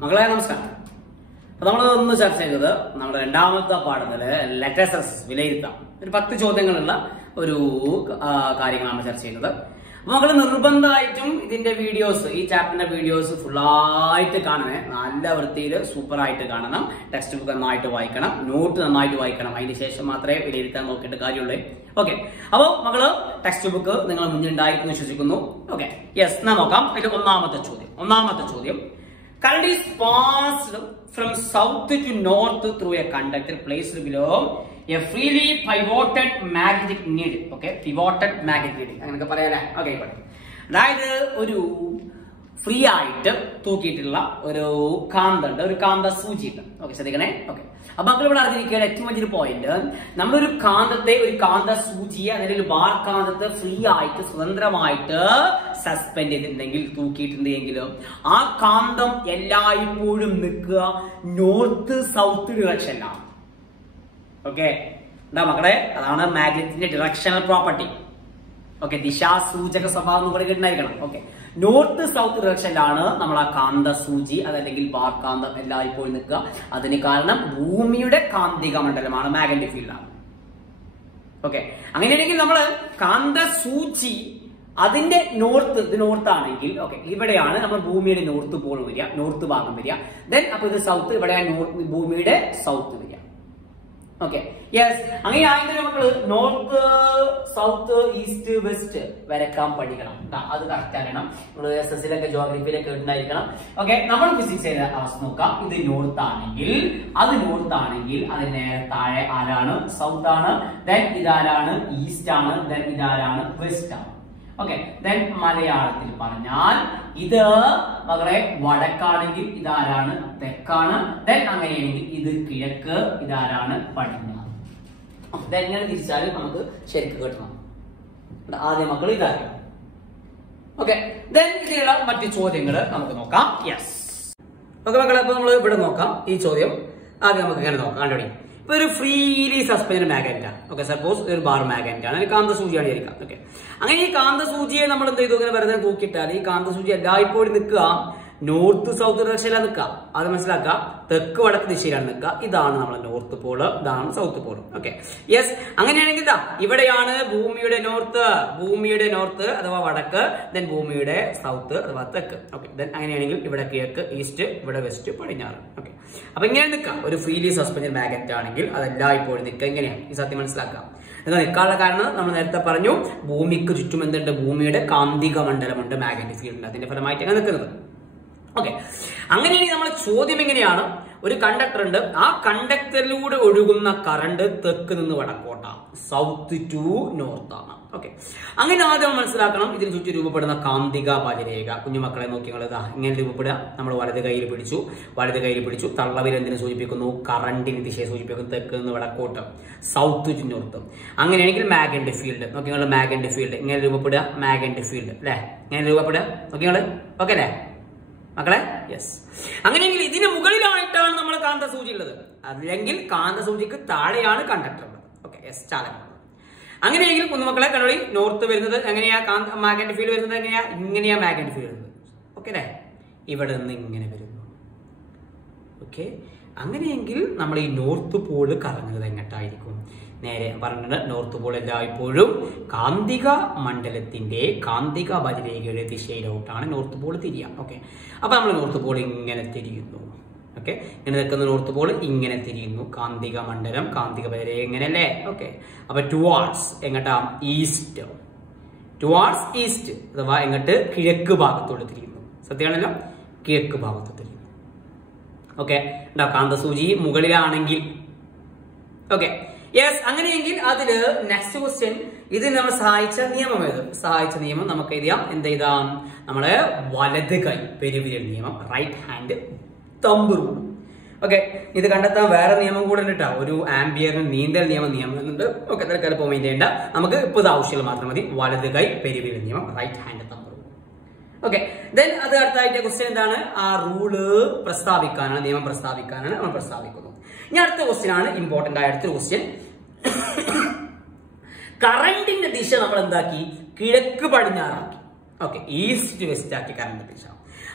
മക്കളെ നമസ്കാരം. അപ്പൊ നമ്മൾ ചർച്ച ചെയ്തത് നമ്മുടെ രണ്ടാമത്തെ പാഠത്തില് ലെറ്റേഴ്സ് വിലയിരുത്താം. ഒരു 10 ചോദ്യങ്ങളുള്ള ഒരു കാര്യങ്ങളാണ് ചർച്ച ചെയ്യുന്നത്. അപ്പൊ മക്കള് നിർബന്ധമായിട്ടും ഇതിന്റെ വീഡിയോസ്, ഈ ചാപ്റ്ററിന്റെ വീഡിയോസ് ഫുള്ളായിട്ട് കാണണേ. നല്ല വൃത്തിയിൽ സൂപ്പർ ആയിട്ട് കാണണം. ടെക്സ്റ്റ് ബുക്ക് നന്നായിട്ട് വായിക്കണം, നോട്ട് നന്നായിട്ട് വായിക്കണം. അതിന് ശേഷം മാത്രമേ വിലയിരുത്താൻ നോക്കേണ്ട കാര്യമുള്ളൂ. ഓക്കെ, അപ്പൊ മക്കള് ടെക്സ്റ്റ് ബുക്ക് നിങ്ങൾ മുന്നിലുണ്ടായിരിക്കും വിശ്വസിക്കുന്നു. ഓക്കെ, യെസ്, ഞാൻ നോക്കാം. അതിന്റെ ഒന്നാമത്തെ ചോദ്യം current is passed from south to north through a conductor placed below a freely pivoted magnetic needle. Okay, pivoted magnetic needle അങ്ങനെയൊക്കെ പറയാല്ലേ. ഓക്കെ, അതായത് ഒരു ഫ്രീ ആയിട്ട് തൂക്കിയിട്ടുള്ള ഒരു കാന്തണ്ട്, ഒരു കാന്ത സൂചിയുണ്ട്. ഓക്കെ, ശ്രദ്ധിക്കണേ. ഓക്കെ, അപ്പൊ മക്കൾ ഇവിടെ അറിഞ്ഞിരിക്കുക ഏറ്റവും വലിയൊരു പോയിന്റ്, നമ്മളൊരു കാന്തത്തെ, ഒരു കാന്ത സൂചിയെ, അതിന്റെ ഒരു ബാർ കാന്തത്തെ ഫ്രീ ആയിട്ട് സ്വതന്ത്രമായിട്ട് സസ്പെൻഡ് ചെയ്തിട്ടുണ്ടെങ്കിൽ, തൂക്കിയിട്ടുണ്ടെങ്കിലും ആ കാന്തം എല്ലായ്പ്പോഴും നിൽക്കുക നോർത്ത് സൗത്ത് ഡിറക്ഷനിലാണ്. ഓക്കെ, എന്താ മക്കളെ, അതാണ് മാഗ്നറ്റിന്റെ ഡിറക്ഷണൽ പ്രോപ്പർട്ടി. ഓക്കെ, ദിശാസൂചക സ്വഭാവം കൂടെ കിട്ടുന്നായിരിക്കണം. ഓക്കെ, നോർത്ത് സൗത്ത് ഡിറക്ഷനിലാണ് നമ്മൾ ആ കാന്ത സൂചി അതല്ലെങ്കിൽ ബാർ കാന്തം എല്ലായ്പ്പോഴും നിൽക്കുക. അതിന് കാരണം ഭൂമിയുടെ കാന്തിക മണ്ഡലമാണ്, മാഗ്നറ്റിക് ഫീൽഡാണ്. ഓക്കെ, അങ്ങനെയാണെങ്കിൽ നമ്മള് കാന്ത സൂചി അതിന്റെ നോർത്ത്, ഇത് നോർത്ത് ആണെങ്കിൽ, ഓക്കെ, ഇവിടെയാണ് നമ്മൾ ഭൂമിയുടെ നോർത്ത് പോൾ വരിക, നോർത്ത് ഭാഗം വരിക. ദെൻ അപ്പൊ ഇത് സൗത്ത്, ഇവിടെ ഭൂമിയുടെ സൗത്ത് വരിക. ഓക്കെ, യെസ്, അങ്ങനെ ആയെങ്കിൽ നമുക്ക് നോർത്ത് സൗത്ത് ഈസ്റ്റ് വെസ്റ്റ് വരക്കാൻ പഠിക്കണം. അത് കറക്റ്റ് അറിയണം. നമ്മൾ SS ലൊക്കെ ജോഗ്രഫിയിലൊക്കെ ഉണ്ടായിരിക്കണം. ഓക്കെ, നമ്മൾ ഫിസിക്സ് ചെയ്ത അവസ്ഥ നോക്കാം. ഇത് നോർത്ത് ആണെങ്കിൽ, അതിന് നേരെ താഴെ ആരാണ്? സൗത്ത് ആണ്. ദെൻ ഇതാരാണ്? ഈസ്റ്റ് ആണ്. ദെൻ ഇതാരാണ്? വെസ്റ്റ് ആണ്. ഓക്കെ, ദെൻ മലയാളത്തിൽ പറഞ്ഞാൽ ഇത് മകളെ വടക്കാണെങ്കിൽ ഇതാരാണ്? തെക്കാണ്. ദെൻ അങ്ങനെയാണെങ്കിൽ ഇത് കിഴക്ക്, ഇതാരാണ്? പടിഞ്ഞാറ്. ഇതെങ്ങനെ തിരിച്ചാലും നമുക്ക് ശരിക്കും കിട്ടണം. ആദ്യം മക്കൾ ഇതാക്കണം. ഓക്കെ, ദെൻ ഇതിലുള്ള മറ്റു ചോദ്യങ്ങൾ നമുക്ക് നോക്കാം. യെസ്, ഓക്കെ മക്കളെ, അപ്പൊ നമ്മൾ ഇവിടെ നോക്കാം. ഈ ചോദ്യം ആദ്യം നമുക്ക് ഇങ്ങനെ നോക്കാം. കണ്ടുപിടി. ഇപ്പൊ ഒരു ഫ്രീലി സസ്പെൻഡ് മാഗ്നറ്റ് ആണ്. ഓക്കെ, സപ്പോസ് ഒരു ബാർ മാഗ്നറ്റ് ആണ്, കാന്ത സൂചിയാണ് ഇരിക്കാം. ഓക്കെ, അങ്ങനെ ഈ കാന്ത സൂചിയെ നമ്മൾ എന്ത് ചെയ്തു? ഇങ്ങനെ വെറുതെ തൂക്കിയിട്ടാൽ ഈ കാന്ത സൂചി എല്ലായ്പ്പോഴും നിൽക്കുക നോർത്ത് സൗത്ത് ഡിറക്ഷനിലാണ് നിൽക്കുക. അത് മനസ്സിലാക്കുക. തെക്ക് വടക്ക് ദിശയിലാണ് നിൽക്കുക. ഇതാണ് നമ്മളെ നോർത്ത് പോള്, ഇതാണ് സൗത്ത് പോള്. ഓക്കെ, യെസ്, അങ്ങനെയാണെങ്കിൽ ഇവിടെയാണ് ഭൂമിയുടെ നോർത്ത് അഥവാ വടക്ക്, ദെൻ ഭൂമിയുടെ സൗത്ത് അഥവാ തെക്ക്. ഓക്കെ, ദെൻ അങ്ങനെയാണെങ്കിൽ ഇവിടെ കിഴക്ക്, ഈസ്റ്റ്, ഇവിടെ വെസ്റ്റ്, പടിഞ്ഞാറ്. ഓക്കെ, അപ്പൊ ഇങ്ങനെ നിൽക്കാം. ഒരു ഫ്രീലി സസ്പെൻഡ് മാഗ്നറ്റ് ആണെങ്കിൽ അതെല്ലായ്പ്പോഴും നിൽക്കുക. ഇങ്ങനെയാണ് ഈ സത്യം മനസ്സിലാക്കാം. ഇത് നിൽക്കാനുള്ള കാരണം നമ്മൾ നേരത്തെ പറഞ്ഞു, ഭൂമിക്ക് ചുറ്റും എന്തുണ്ട്? ഭൂമിയുടെ കാന്തിക മണ്ഡലമുണ്ട്, മാഗ്നറ്റിക് ഫീൽഡ്. അതിന്റെ ഫലമായിട്ടാണ് നിൽക്കുന്നത്. ഓക്കെ, അങ്ങനെയാണെങ്കിൽ നമ്മൾ ചോദ്യം എങ്ങനെയാണ്? ഒരു കണ്ടക്ടർ ഉണ്ട്, ആ കണ്ടക്ടറിലൂടെ ഒഴുകുന്ന കറണ്ട് തെക്ക് നിന്ന് വടക്കോട്ടാണ്, സൗത്ത് ടു നോർത്ത് ആണ്. ഓക്കെ, അങ്ങനെ ആദ്യം മനസ്സിലാക്കണം ഇതിന് ചുറ്റും രൂപപ്പെടുന്ന കാന്തിക ബലരേഖ. കുഞ്ഞുമക്കളെ നോക്കി ഇങ്ങനെ രൂപപ്പെടുക. നമ്മൾ വലത് കയ്യിൽ പിടിച്ചു. തള്ളവിരൽ എന്തിനെ സൂചിപ്പിക്കുന്നു? കറണ്ടിന് ദിശയെ സൂചിപ്പിക്കുന്നു, തെക്ക് നിന്ന് വടക്കോട്ട്, സൗത്ത് ടു നോർത്ത്. അങ്ങനെയാണെങ്കിൽ മാഗ്നറ്റിക് ഫീൽഡ് നോക്കി, മാഗ്നറ്റിക് ഫീൽഡ് ഇങ്ങനെ രൂപപ്പെടുക, മാഗ്നറ്റിക് ഫീൽഡ് അല്ലെ, ഇങ്ങനെ രൂപപ്പെടുക. നോക്കി ഓക്കെ അല്ലേ മക്കളെ? യെസ്, അങ്ങനെയെങ്കിൽ ഇതിന് മുകളിലായിട്ടാണ് നമ്മൾ കാന്ത സൂചി ഉള്ളത്, അല്ലെങ്കിൽ കാന്ത സൂചിക്ക് താഴെയാണ് കണ്ടക്ടർ ഉള്ളത്. ഓക്കെ, യെസ്, ചാലകം. അങ്ങനെയെങ്കിൽ കുഞ്ഞുമക്കളെ കണ്ടോളി, നോർത്ത് വരുന്നത് എങ്ങനെയാ? മാഗ്നറ്റിക് ഫീൽഡ് വരുന്നത് എങ്ങനെയാ? ഇങ്ങനെയാ മാഗ്നറ്റിക് ഫീൽഡ് വരുന്നത്. ഓക്കെ അല്ലേ? ഇവിടെ നിന്ന് ഇങ്ങനെ വരുന്നു. ഓക്കെ, അങ്ങനെയെങ്കിൽ നമ്മൾ ഈ നോർത്ത് പോള് കറങ്ങുന്നത് എങ്ങോട്ടായിരിക്കും? നേരെ പറഞ്ഞിട്ടുണ്ട്, നോർത്ത് പോൾ എല്ലായ്പ്പോഴും കാന്തിക മണ്ഡലത്തിന്റെ, കാന്തിക ബലരേഖയുടെ ദിശയിലോട്ടാണ് നോർത്ത് പോൾ തിരിയുക. ഓക്കെ, അപ്പൊ നമ്മൾ നോർത്ത് പോൾ ഇങ്ങനെ തിരിയുന്നു. ഓക്കെ, ഇങ്ങനെ നിൽക്കുന്ന നോർത്ത് പോൾ ഇങ്ങനെ തിരിയുന്നു. കാന്തിക മണ്ഡലം, കാന്തിക ബലരേഖ ഇങ്ങനെയല്ലേ? ഓക്കെ, അപ്പൊ ടുവാർഡ്സ് എങ്ങട്ടാ? ഈസ്റ്റ്, ടുവാർഡ്സ് ഈസ്റ്റ് അഥവാ എങ്ങോട്ട്? കിഴക്ക് ഭാഗത്തോട് തിരിയുന്നു. സത്യമാണല്ലോ, കിഴക്ക് ഭാഗത്തോട്ട് തിരിയുന്നു. ഓക്കെ, കാന്തസൂചി മുകളിലാണെങ്കിൽ. ഓക്കെ, യെസ്, അങ്ങനെയെങ്കിൽ അതില് നെക്സ്റ്റ് ക്വസ്റ്റ്യൻ, ഇതിന് നമ്മൾ സഹായിച്ച നിയമം ഏത്? സഹായിച്ച നിയമം നമുക്ക് എഴുതാം. എന്ത് എഴുതാം? നമ്മള് വലത് കൈ പെരുവിരൽ നിയമം, right hand thumb rule. Okay, ഇത് കണ്ടെത്താൻ വേറെ നിയമം കൂടെ ഉണ്ട് കേട്ടോ. ഒരു ആംബിയറിന് നീന്തൽ നിയമം ഉണ്ട്. ഓക്കെ, തൽക്കാലം പോയിന്റ് ചെയ്യേണ്ട, നമുക്ക് ഇപ്പൊ ഇത് ആവശ്യമുള്ള മാത്രം മതി. വലത് കൈ പെരുവിരൽ നിയമം, right hand thumb rule. Okay, then അത് അടുത്തായിട്ട് ക്വസ്റ്റ്യൻ എന്താണ്? ആ റൂള് പ്രസ്താവിക്കാനാണ്, നിയമം പ്രസ്താവിക്കാനാണ് നമ്മൾ പ്രസ്താവിക്കുന്നത്. ഇനി അടുത്ത ക്വസ്റ്റ്യൻ ആണ് ഇമ്പോർട്ടന്റ് ആയ അടുത്ത ക്വസ്റ്റ്യൻ. കറണ്ടിന്റെ ദിശ നമ്മൾ എന്താക്കി? കിഴക്ക് പടിഞ്ഞാറാക്കി. ഓക്കെ, ഈസ്റ്റ് വെസ്റ്റ് ആക്കി കറണ്ട് ദിശ.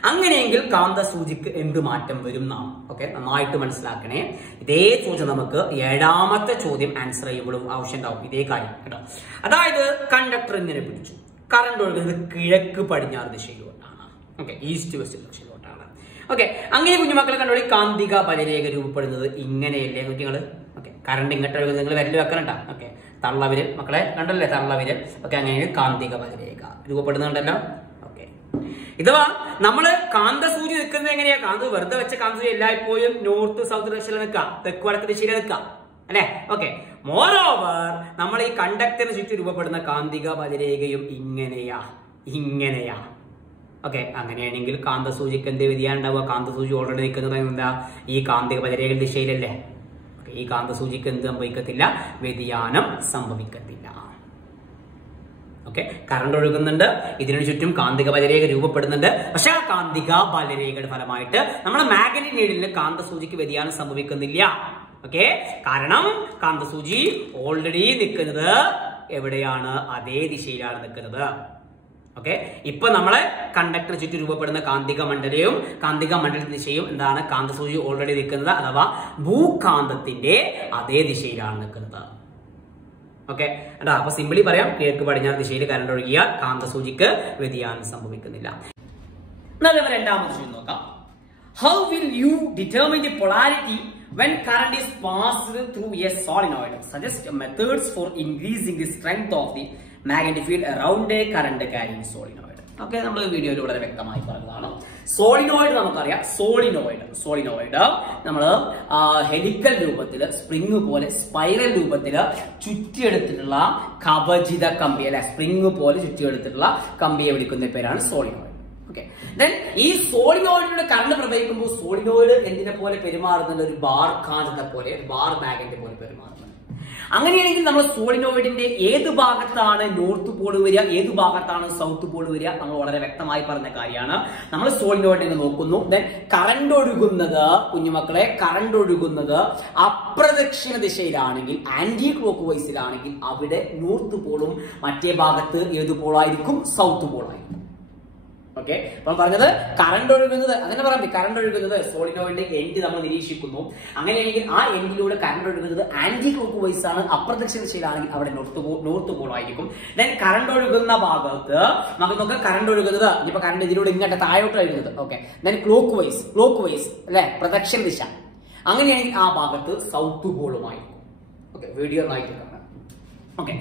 അങ്ങനെയെങ്കിൽ കാന്തസൂചിക്ക് എന്ത് മാറ്റം വരും നാം? ഓക്കെ, നന്നായിട്ട് മനസ്സിലാക്കണേ. ഇതേ ചോദ്യം നമുക്ക് 7ാമത്തെ ചോദ്യം ആൻസർ ചെയ്യുമ്പോഴും ആവശ്യം ഉണ്ടാവും ഇതേ കാര്യം കേട്ടോ. അതായത് കണ്ടക്ടർ ഇങ്ങനെ പിടിച്ചു, കറണ്ട് ഒഴുകുന്നത് കിഴക്ക് പടിഞ്ഞാറ് ദിശയിലോട്ടാണ്. ഓക്കെ, ഈസ്റ്റ് വെസ്റ്റ് ദിശയിലോട്ടാണ്. ഓക്കെ, അങ്ങനെ കുഞ്ഞുമക്കളെ കണ്ടോളി, കാന്തിക ബലരേഖ രൂപപ്പെടുന്നത് ഇങ്ങനെയല്ലേ കുഞ്ഞുങ്ങള്? ഓക്കെ, കറണ്ട് ഇങ്ങോട്ട് ഒഴുകുന്നത് നിങ്ങൾ വിരൽ വെക്കണട്ടാ. ഓക്കെ, തള്ളവിരൽ മക്കളെ കണ്ടല്ലേ, തള്ളവിരൽ. ഓക്കെ, അങ്ങനെ കാന്തിക ബലരേഖ രൂപപ്പെടുന്നുണ്ടല്ലോ. ഓക്കെ, ഇതവാ നമ്മള് കാന്തസൂചി നിൽക്കുന്നത് എങ്ങനെയാ? വെറുതെ വെച്ച കാന്തസൂചി എല്ലായ്പ്പോഴും നോർത്ത് സൗത്ത് ദിശയിൽ നിൽക്കാം, തെക്ക് വടക്ക് ദിശയിൽ നിൽക്കാം അല്ലെ? ഓക്കെ, മോറോവർ നമ്മൾ ഈ കണ്ടക്ടറിന് ചുറ്റും രൂപപ്പെടുന്ന കാന്തിക ബലരേഖയും ഇങ്ങനെയാ. ഓക്കെ, അങ്ങനെയാണെങ്കിൽ കാന്തസൂചിക്ക് എന്ത് വ്യതിയാനം ഉണ്ടാവുക? കാന്തസൂചി ഓൾറെഡി നിൽക്കുന്നത് എന്താ? ഈ കാന്തിക ബലരേഖ ദിശയിലല്ലേ? ഈ കാന്തസൂചിക്ക് എന്ത് സംഭവിക്കത്തില്ല? വ്യതിയാനം സംഭവിക്കത്തില്ല. ഓക്കെ, കറണ്ട് ഒഴുകുന്നുണ്ട്, ഇതിനു ചുറ്റും കാന്തിക ബലരേഖ രൂപപ്പെടുന്നുണ്ട്. പക്ഷെ ആ കാന്തിക ബലരേഖയുടെ ഫലമായിട്ട് നമ്മുടെ മാഗ്നറ്റിക് നീഡിലിന് കാന്തസൂചിക്ക് വ്യതിയാനം സംഭവിക്കുന്നില്ല. ഓക്കെ, കാരണം കാന്തസൂചി ഓൾറെഡി നിൽക്കുന്നത് എവിടെയാണ്? അതേ ദിശയിലാണ് നിൽക്കുന്നത്. ഓക്കെ, ഇപ്പൊ നമ്മളെ കണ്ടക്ടർ ചുറ്റും രൂപപ്പെടുന്ന കാന്തിക മണ്ഡലവും കാന്തിക മണ്ഡല ദിശയും എന്താണ്? കാന്തസൂചി ഓൾറെഡി നിൽക്കുന്നത് അഥവാ ഭൂകാന്തത്തിന്റെ അതേ ദിശയിലാണ് നിൽക്കുന്നത്. ഓക്കെ, അപ്പൊ സിംപിളി പറയാം, കിഴക്ക് പടിഞ്ഞാറ് ദിശയിൽ കറണ്ട് ഒഴുകിയാൽ കാന്തസൂചിക്ക് വ്യതിയാനം സംഭവിക്കുന്നില്ല. എന്നാൽ 2ാമത്തെ ചോദ്യം നോക്കാം. How will you determine the polarity when current is passed through a solenoid? Suggest methods for increasing the strength of the magnetic field around a current carrying solenoid. Okay, നമ്മൾ വീഡിയോയിൽ വളരെ വ്യക്തമായി പറഞ്ഞതാണ്. സോളിനോയിഡ് നമുക്കറിയാം. സോളിനോയിഡ് നമ്മൾ helical രൂപത്തില്, spring പോലെ spiral രൂപത്തില് ചുറ്റിയെടുത്തിട്ടുള്ള കവചിത കമ്പി അല്ലെ, സ്പ്രിങ് പോലെ ചുറ്റിയെടുത്തിട്ടുള്ള കമ്പിയെ വിളിക്കുന്ന പേരാണ് സോളിനോയിഡ്. ഓക്കെ, ഈ സോളിനോയിഡിലൂടെ കറണ്ട് പ്രവഹിക്കുമ്പോൾ സോളിനോയിഡ് എന്തിനെ പോലെ പെരുമാറുന്നുണ്ട്? ഒരു ബാർ കാന്തത്തെ പോലെ, ഒരു ബാർ മാഗ്നറ്റ് പോലെ പെരുമാറുന്നുണ്ട്. അങ്ങനെയാണെങ്കിൽ നമ്മൾ സോളിനോയിഡിന്റെ ഏത് ഭാഗത്താണ് നോർത്ത് പോൾ വരിക, ഏത് ഭാഗത്താണ് സൗത്ത് പോൾ വരിക? നമ്മൾ വളരെ വ്യക്തമായി പറഞ്ഞ കാര്യമാണ്. നമ്മൾ സോളിനോയിഡിനെ നോക്കുന്നു. ദെൻ കറണ്ട് ഒഴുകുന്നത് കുഞ്ഞുമക്കളെ, കറണ്ട് ഒഴുകുന്നത് അപ്രദക്ഷിണ ദിശയിലാണെങ്കിൽ, ആന്റി ക്ലോക്ക് വൈസിലാണെങ്കിൽ അവിടെ നോർത്ത് പോളും മറ്റേ ഭാഗത്ത് ഏത് പോളായിരിക്കും? സൗത്ത് പോളായിരിക്കും. ഓക്കെ, അപ്പൊ പറഞ്ഞത് കറണ്ട് ഒഴുകുന്നത്, അങ്ങനെ പറയാം, കറണ്ട് ഒഴുകുന്നത് സോളിനോയിഡിന്റെ എൻഡ് നമ്മൾ നിരീക്ഷിക്കുന്നു. അങ്ങനെയാണെങ്കിൽ ആ എൻഡിലൂടെ കറണ്ട് ഒഴുകുന്നത് ആന്റി ക്ലോക്ക് വൈസ് ആണ്, അപ്രദക്ഷിണ ദിശയിലാണെങ്കിൽ അവിടെ നോർത്ത് പോൾ ആയിരിക്കും. ദെൻ കറണ്ട് ഒഴുകുന്ന ഭാഗത്ത് നമുക്ക് നോക്കാം, കറണ്ട് ഒഴുകുന്നത് ഇനിയിപ്പോ കറണ്ട് ഇതിലൂടെ ഇങ്ങോട്ട് താഴോട്ട് ഒഴുകുന്നത്. ഓക്കെ, ദെൻ ക്ലോക്ക് വൈസ് അല്ലെ, പ്രദക്ഷിണ ദിശ. അങ്ങനെയാണെങ്കിൽ ആ ഭാഗത്ത് സൗത്ത് പോളുമായിരിക്കും. ഓക്കെ, വീഡിയോ ആയിട്ട് കാണാം. Okay,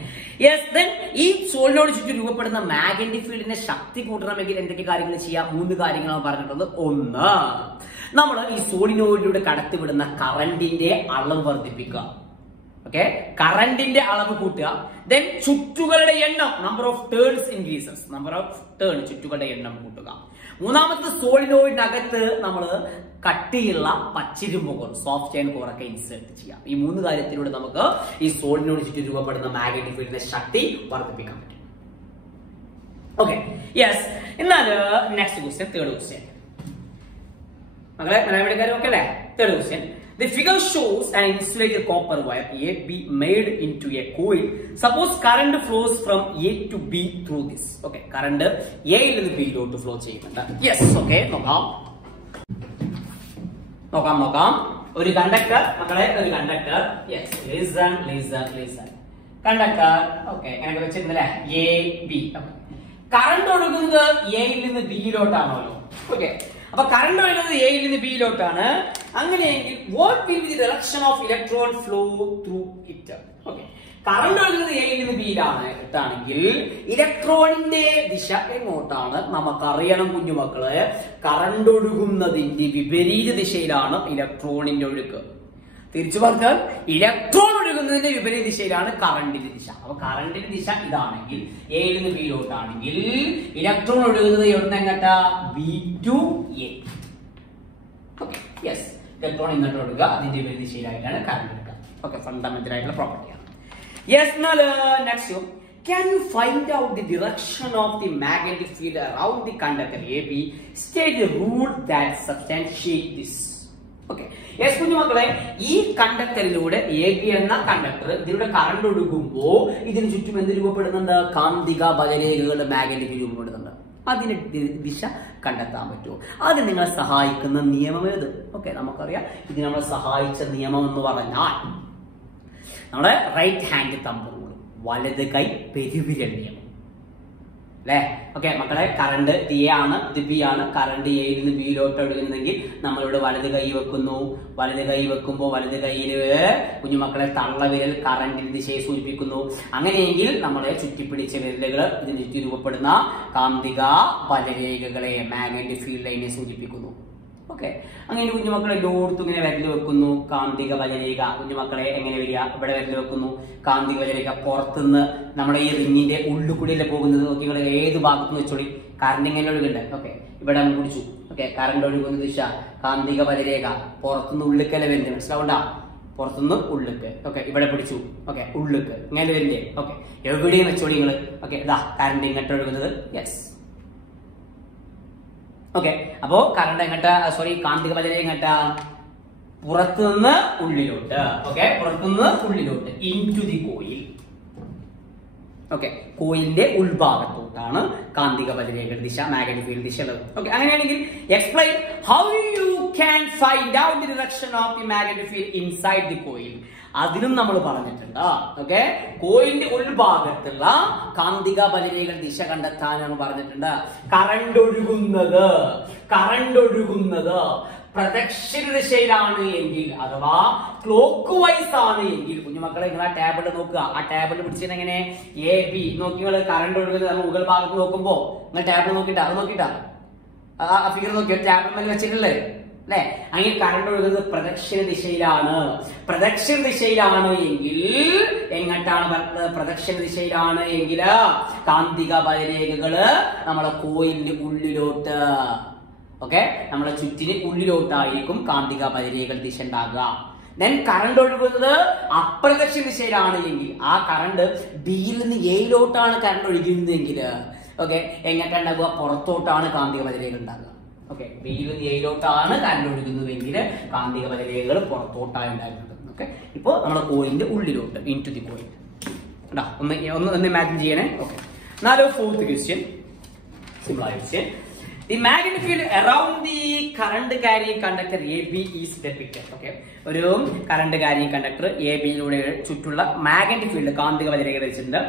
yes. ദെൻ ഈ സോളിനോയിഡ് ചുറ്റും രൂപപ്പെടുന്ന മാഗ്നറ്റിക് ഫീൽഡിനെ ശക്തി കൂട്ടണമെങ്കിൽ എന്തൊക്കെ കാര്യങ്ങൾ ചെയ്യാം? 3 കാര്യങ്ങളാണ് പറഞ്ഞിട്ടുള്ളത്. ഒന്ന്, നമ്മൾ ഈ സോളിനോയിഡിലൂടെ കടത്തിവിടുന്ന കറണ്ടിന്റെ അളവ് വർദ്ധിപ്പിക്കുക. ഓക്കെ, കറണ്ടിന്റെ അളവ് കൂട്ടുക. ദെൻ ചുറ്റുകളുടെ എണ്ണം, നമ്പർ ഓഫ് ടേൺസ് ഇൻക്രീസസ്, ചുറ്റുകളുടെ എണ്ണം കൂട്ടുക. മൂന്നാമത്തെ, സോളിനോയിഡിനകത്ത് നമ്മൾ കട്ടിയുള്ള പച്ചിരുമ്പുകൾ, സോഫ്റ്റ് ആൻഡ് കോർ ഒക്കെ ഇൻസേർട്ട് ചെയ്യാം. ഈ 3 കാര്യത്തിലൂടെ നമുക്ക് ഈ സോളിനോയിഡ് ചുറ്റും രൂപപ്പെടുന്ന മാഗ്നറ്റിക് ഫീൽഡിന്റെ ശക്തി വർദ്ധിപ്പിക്കാൻ പറ്റും. Okay, yes. എന്നാൽ നെക്സ്റ്റ് ക്വസ്റ്റ്യൻ, തേർഡ് ക്വസ്റ്റ്യൻ മക്കളെ, മലയാളിക്കാരും ഒക്കെ അല്ലേ? Third question. The figure shows an insulated copper wire AB made into a coil. Suppose current flows from A to B through this. Okay, current A യിൽ നിന്ന് B ലോട്ട് flow ചെയ്യുന്നുണ്ട്. Yes, okay, നോക്കാം. ഒരു conductor മക്കളെ, ഒരു conductor. Yes, listen. Conductor, okay, അങ്ങനെ വെച്ചിരുന്നല്ലേ, A B. Current ഒഴുകുന്നത് A യിൽ നിന്ന് B ലോട്ടാണല്ലോ. ഓക്കെ, അപ്പൊ കറണ്ട് ഒഴുകുന്നത് A യിൽ നിന്ന് B ലോട്ടാണ്. അങ്ങനെയെങ്കിൽ what will be the direction of electron flow through it? Okay, current ഒഴുകുന്നത് A യിൽ നിന്ന് B യിലാണ് ഇട്ടാണെങ്കിൽ ഇലക്ട്രോണിന്റെ ദിശ എങ്ങോട്ടാണ് നമുക്കറിയണം കുഞ്ഞുമക്കളെ. കറണ്ട് ഒഴുകുന്നതിന്റെ വിപരീത ദിശയിലാണ് ഇലക്ട്രോണിന്റെ ഒഴുക്ക്. തിരിച്ചു പറഞ്ഞാൽ ഇലക്ട്രോൺ ഒഴുകുന്നതിന്റെ വിപരീത ദിശയിലാണ് കറണ്ടിന്റെ ദിശ. അപ്പൊ കറണ്ടിന്റെ ദിശ ഇതാണെങ്കിൽ A യിൽ നിന്ന് B ലോട്ടാണെങ്കിൽ ഇലക്ട്രോൺ ഒഴുകുന്നത് എവിടെ എങ്ങട്ടാ? B to A. Okay, yes. Electron ഇങ്ങോട്ട് ഒഴുകുക, അതിന്റെ വിപരീത ദിശയിലായിട്ടാണ് കറണ്ട് എടുക്കുക. ഓക്കെ, ഫണ്ടമെന്റൽ ആയിട്ടുള്ള പ്രോപ്പർട്ടിയാണ്. യെസ്. എന്നാൽ next, can you find out the direction of the magnetic field around the conductor AB? State the rule that substantiate this. Okay, yes കുഞ്ഞുമക്കളെ, ഈ കണ്ടക്ടറിലൂടെ AB എന്ന കണ്ടക്ടർ ഇതിലൂടെ കറണ്ട് ഒഴുകുമ്പോ ഇതിന് ചുറ്റും എന്ത് രൂപപ്പെടുന്നുണ്ട്? കാന്തിക ബലരേഖകളുടെ മാഗ്നറ്റിക് രൂപപ്പെടുന്നുണ്ട്. അതിന് ദിശ കണ്ടെത്താൻ പറ്റുമോ? അത് നിങ്ങളെ സഹായിക്കുന്ന നിയമം ഏത്? ഓക്കെ, നമുക്കറിയാം ഇത് നമ്മളെ സഹായിച്ച നിയമം എന്ന് പറഞ്ഞാൽ നമ്മുടെ റൈറ്റ് ഹാൻഡ് തമ്പ് റൂൾ, വലത് കൈ പെരുവിരൽ നിയമം അല്ലെ? ഓക്കെ മക്കളെ, കറണ്ട് എ ആണ്, ഇത് ബി ആണ്. കറണ്ട് എയിൽ നിന്ന് ബിയിലോട്ട് ഒഴുകുന്നെങ്കിൽ നമ്മളിവിടെ വലത് കൈ വെക്കുന്നു. വലത് കൈ വെക്കുമ്പോൾ വലത് കൈയില് കുഞ്ഞുമക്കളെ തള്ളവിരൽ കറണ്ടിന്റെ ദിശയെ സൂചിപ്പിക്കുന്നു. അങ്ങനെയെങ്കിൽ നമ്മളെ ചുറ്റിപ്പിടിച്ച വിരലുകൾ ഇതിന് ചുറ്റി രൂപപ്പെടുന്ന കാന്തിക ബലരേഖകളെ, മാഗ്നറ്റിക് ഫീൽഡ് ലൈനെ സൂചിപ്പിക്കുന്നു. ഓക്കെ, അങ്ങനെ കുഞ്ഞുമക്കളെ എല്ലായിടത്തും ഇങ്ങനെ വിരൽ വെക്കുന്നു. കാന്തിക ബലരേഖ കുഞ്ഞുമക്കളെ എങ്ങനെ വരിക? ഇവിടെ വിരൽ വെക്കുന്നു. കാന്തിക ബലരേഖ പുറത്തുനിന്ന് നമ്മുടെ ഈ റിങ്ങിന്റെ ഉള്ളിൽ പോകുന്നത് നോക്കികൾ ഏത് ഭാഗത്തുനിന്ന് വെച്ചോളി. കറണ്ട് ഇങ്ങനെ ഒഴുകുന്നുണ്ട്. ഓക്കെ, ഇവിടെ നമ്മൾ പിടിച്ചു. ഓക്കെ, കറണ്ട് ഒഴുകുന്ന ദിശ കാന്തിക ബലരേഖ പുറത്തുനിന്ന് ഉള്ളിക്കല വരുന്നത് മനസ്സിലാവണ്ട? പുറത്തുനിന്ന് ഉള്ളിക്ക്. ഓക്കെ, ഇവിടെ പിടിച്ചു. ഓക്കെ, ഉള്ളിക്ക് ഇങ്ങനെ വരില്ലേ? ഓക്കെ, എവിടെയും വെച്ചോളി നിങ്ങള്. ഓക്കെ, ഇതാ കറണ്ട് ഇങ്ങോട്ട് ഒഴുകുന്നത്. യെസ്. ഓക്കെ, അപ്പോ കറണ്ട് എങ്ങട്ടാ? സോറി, കാന്തിക ബലരേഖ എങ്ങട്ടാ? പുറത്തുനിന്ന് ഉള്ളിലോട്ട്. ഓക്കെ, പുറത്തുനിന്ന് ഉള്ളിലോട്ട് in to the coil. Okay, കോയിലിന്റെ ഉൾഭാഗത്തോട്ടാണ് കാന്തിക ബലരേഖയുടെ ദിശ, മാഗ്നറ്റിക് ഫീൽഡ് ദിശ ഉള്ളത്. ഓക്കെ, അങ്ങനെയാണെങ്കിൽ explain how you can find out the direction of the magnetic field inside the coil. അതിനും നമ്മൾ പറഞ്ഞിട്ടുണ്ട്. ഓക്കെ, കോയിലിന്റെ ഉൾഭാഗത്തുള്ള കാന്തിക ബലരേഖയുടെ ദിശ കണ്ടെത്താനാണ് പറഞ്ഞിട്ടുണ്ട്. കറണ്ട് ഒഴുകുന്നത് പ്രദക്ഷിണ ദിശയിലാണ് എങ്കിൽ, അഥവാ ക്ലോക്ക് വൈസ് ആണ് എങ്കിൽ, കുഞ്ഞുമക്കളെ നിങ്ങൾ ആ ടേബിൾ നോക്കുക. ആ ടേബിൾ പിടിച്ചിട്ട് എങ്ങനെ എ ബി നോക്കി കറണ്ട് ഒഴുകുന്നത് മുകൾ ഭാഗത്ത് നോക്കുമ്പോ നിങ്ങൾ ടേബിൾ നോക്കിട്ടാ, അത് നോക്കിട്ടാ ആ ഫിഗർ നോക്കി ടേബിൾ മേലെ വെച്ചിട്ടുള്ളത് അല്ലെ? അങ്ങനെ കറണ്ട് ഒഴുകുന്നത് പ്രദക്ഷിണ ദിശയിലാണ്. പ്രദക്ഷിണ ദിശയിലാണ് എങ്കിൽ എങ്ങോട്ടാണ്? പ്രദക്ഷിണ ദിശയിലാണ് എങ്കിൽ കാന്തിക ബലരേഖകള് നമ്മളെ കോയിലിന്റെ ഉള്ളിലോട്ട്, ഓക്കെ, നമ്മളെ ചുറ്റിന് ഉള്ളിലോട്ടായിരിക്കും കാന്തിക ബലരേഖകൾ ദിശ ഉണ്ടാകുക. ദെൻ കറണ്ട് ഒഴുകുന്നത് അപ്രദക്ഷിണ ദിശയിലാണ് എങ്കിൽ, ആ കറണ്ട് ബിയിൽ നിന്ന് എയിലോട്ടാണ് കറണ്ട് ഒഴുകുന്നതെങ്കിൽ, ഓക്കെ, എങ്ങോട്ടുണ്ടാകുക? പുറത്തോട്ടാണ് കാന്തിക ബലരേഖകൾ ഉണ്ടാകുക. ഓക്കെ, ബിയിൽ നിന്ന് എയിലോട്ടാണ് കറണ്ട് ഒഴുകുന്നതെങ്കിൽ കാന്തിക ബലരേഖകൾ പുറത്തോട്ടാണ് ഉണ്ടായിരുന്നത്. ഓക്കെ, ഇപ്പൊ നമ്മുടെ കോയിലിന്റെ ഉള്ളിലോട്ട് ഇൻ ടു ദി കോയിൽ. ഒന്ന് ഇമാജിൻ ചെയ്യണേ. ഓക്കെ, നാലോ ഫോർത്ത് ക്വസ്റ്റ്യൻ, സിമ്പിൾ ആയ question. The magnetic field around the current carrying conductor AB is depicted. Okay, ഒരു കറണ്ട് carrying conductor AB യിലൂടെ ചുറ്റുള്ള മാഗ്നറ്റിക് ഫീൽഡ് കാന്തിക ബലരേഖ വെച്ചിട്ടുണ്ട്.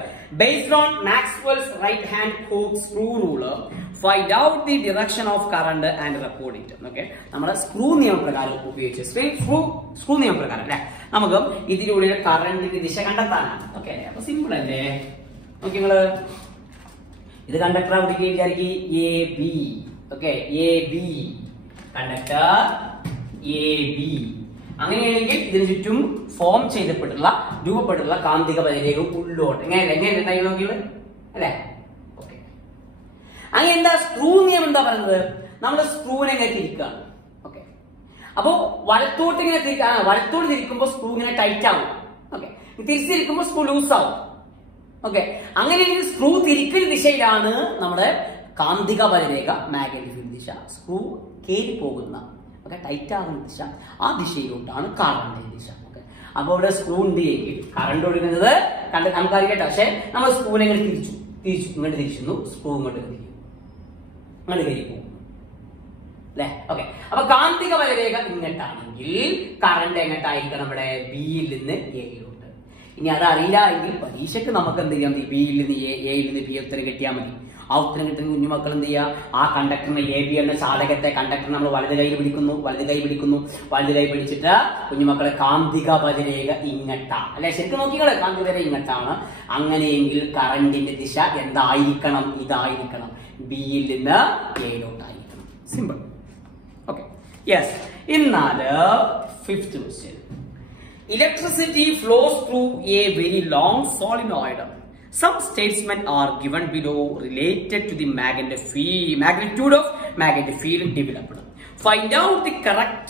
Based on Maxwell's right hand corkscrew rule, find out the direction of current and record it. Okay, നമ്മുടെ screw നിയമപ്രകാരം ഉപയോഗിച്ച് screw നിയമപ്രകാരം അല്ലെ നമുക്ക് ഇതിലൂടെ കറണ്ടിന്റെ ദിശ കണ്ടെത്താനാണ്. ഓക്കെ, അപ്പൊ സിമ്പിൾ അല്ലേ? നോക്കി നിങ്ങള് ഇത് കണ്ടക്ടർ അവിടെ വിചാരിക്കും A B. Okay, A B conductor A B. അങ്ങനെയാണെങ്കിൽ ഇതിന് ചുറ്റും രൂപപ്പെട്ടുള്ള കാന്തിക ബലരേഖ ഉള്ളോട്ട് എങ്ങനെ ഉണ്ടായി നോക്കിയത് അല്ലെ? ഓക്കെ, അങ്ങനെ എന്താ സ്ക്രൂ നിയമം എന്താ പറയുന്നത്? നമ്മൾ സ്ക്രൂവിനെ എങ്ങനെ തിരിക്കുകയാണ്. ഓക്കെ, അപ്പോ വലത്തോട്ട് ഇങ്ങനെ വലത്തോട്ട് തിരിക്കുമ്പോൾ സ്ക്രൂ ഇങ്ങനെ ടൈറ്റ് ആവും. ഓക്കെ, തിരിച്ചിരിക്കുമ്പോൾ സ്ക്രൂ ലൂസ് ആവും. ഓക്കെ, അങ്ങനെയെങ്കിൽ സ്ക്രൂ തിരിക്കുന്ന ദിശയിലാണ് നമ്മുടെ കാന്തിക ബലരേഖ മാഗ്നറ്റിക് ഫീൽഡ് ദിശ. സ്ക്രൂ കയറി പോകുന്ന ടൈറ്റ് ആകുന്ന ദിശ, ആ ദിശയിലോട്ടാണ് കറണ്ടിന്റെ ദിശ. ഓക്കെ, അപ്പൊ ഇവിടെ സ്ക്രൂ ഉണ്ട് എങ്കിൽ കറണ്ട് ഒഴുകുന്നത് നമുക്കറിയട്ടെ. പക്ഷെ നമ്മൾ സ്ക്രൂവിനെ ഇങ്ങനെ ഇങ്ങോട്ട് തിരിച്ചു, സ്ക്രൂ ഇങ്ങോട്ട് കയറി പോകും അല്ലെ? ഓക്കെ, അപ്പൊ കാന്തിക ബലരേഖ ഇങ്ങോട്ടാണെങ്കിൽ കറണ്ട് എങ്ങോട്ടായിരിക്കണം? നമ്മുടെ ബിയിൽ നിന്ന് എയിലോട്ട്. ഇനി അതറിയില്ല എങ്കിൽ പരീക്ഷയ്ക്ക് നമുക്ക് എന്ത് ചെയ്യാം? ബിയിൽ നിന്ന് എയിൽ നിന്ന് ബി ഉത്തരം കിട്ടിയാൽ മതി. ആ ഉത്തരം കിട്ടുന്ന കുഞ്ഞുമക്കൾ എന്ത് ചെയ്യുക? ആ കണ്ടക്ടറിനെ എ ബി എന്ന ചാലകത്തെ കണ്ടക്ടർ നമ്മൾ വലത് കൈ പിടിക്കുന്നു. വലത് കൈ പിടിച്ചിട്ട് കുഞ്ഞുമക്കളെ കാന്തിക ബലരേഖ ഇങ്ങട്ടാ അല്ലെ? ശരിക്കും നോക്കിക്കളെ, കാന്തിക ബലരേഖ ഇങ്ങട്ടാണ്. അങ്ങനെയെങ്കിൽ കറണ്ടിന്റെ ദിശ എന്തായിരിക്കണം? ഇതായിരിക്കണം, ബിയിൽ നിന്ന് എയിലോട്ടായിരിക്കണം. സിമ്പിൾ. Okay, yes. എന്നാല് fifth question. Electricity flows through a very long solenoid. Some statements are given below related to the magnitude of magnetic field developed. Find out the correct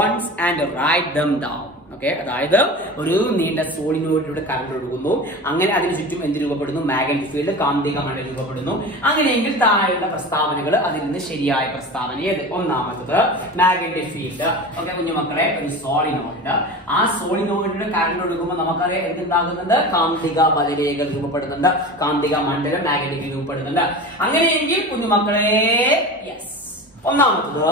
ones and write them down. Okay, അതായത് ഒരു നീണ്ട സോളിനോയിഡിലൂടെ current ഒഴുകുന്നു. അങ്ങനെ അതിന് ചുറ്റും എന്ത് രൂപപ്പെടുന്നു? Magnetic field, കാന്തിക മണ്ഡലം രൂപപ്പെടുന്നു. അങ്ങനെയെങ്കിൽ താഴെയുള്ള പ്രസ്താവനകൾ അതിൽ നിന്ന് ശരിയായ പ്രസ്താവന ഏത്? ഒന്നാമത്തത് മാഗ്നറ്റിക് ഫീൽഡ്. ഓക്കെ കുഞ്ഞുമക്കളെ, ഒരു സോളിനോയിഡ്, ആ സോളിനോയിഡിലൂടെ കറണ്ട് ഒഴുകുമ്പോൾ നമുക്കറിയാം എന്തുണ്ടാകുന്നുണ്ട്? കാന്തിക ബലരേഖകൾ രൂപപ്പെടുന്നുണ്ട്, കാന്തിക മണ്ഡലം മാഗ്നറ്റിക് രൂപപ്പെടുന്നുണ്ട്. അങ്ങനെയെങ്കിൽ കുഞ്ഞുമക്കളെ യെസ്, ഒന്നാമത്തത്